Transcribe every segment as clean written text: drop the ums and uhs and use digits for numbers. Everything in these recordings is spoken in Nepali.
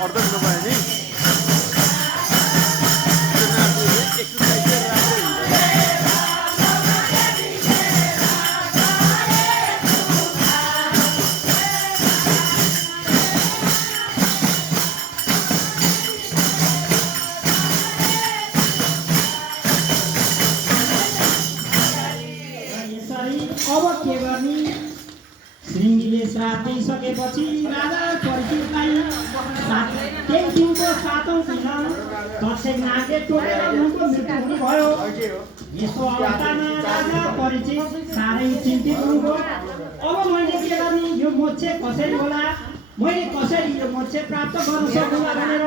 अर्ध किलो भयो नि एक्सर्साइज चाहिँ राम्रै हुन्छ। अब के गर्ने श्रृङ्गीले श्राप दिइसकेपछि राजा परीक्षितलाई त्यही दिनको 7औं दिन दक्षिण नागले टोकेर उनको मृत्यु हुने भयो। यस्तो अवस्थामा राजा परीक्षित साह्रै चिन्तित हुनुभयो। अब मैले के गर्ने, यो मोक्ष कसरी होला, मैले कसरी यो मोक्ष प्राप्त गर्न सक्नुला भनेर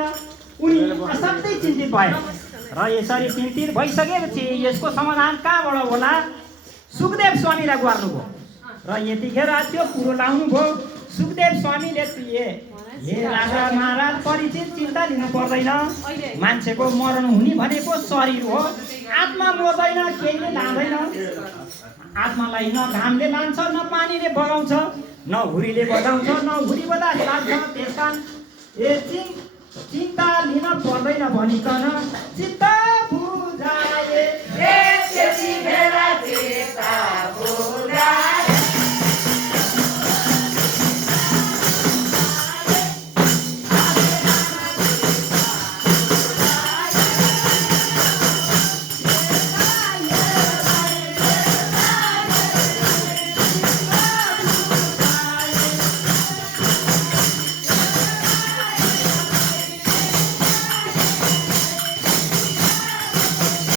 उनी असाध्यै चिन्तित भए। र यसरी चिन्तित भइसकेपछि यसको समाधान कहाँबाट होला, सुखदेव स्वामीलाई गर्नुभयो। र यतिखेर त्यो कुरो लाउनुभयो। सुखदेव स्वामीले हे राजा महाराज परीक्षित, चिन्ता लिनु पर्दैन। मान्छेको मरण हुने भनेको शरीर हो, आत्मा मर्दैन, केहीले लाँदैन। आत्मालाई न घामले लान्छ, न पानीले बगाउँछ, न हुरीले बजाउँछ, न हुरी बजाले लान्छ। त्यसकारण चिन्ता लिन पर्दैन भनिकन चित्त बुझाए।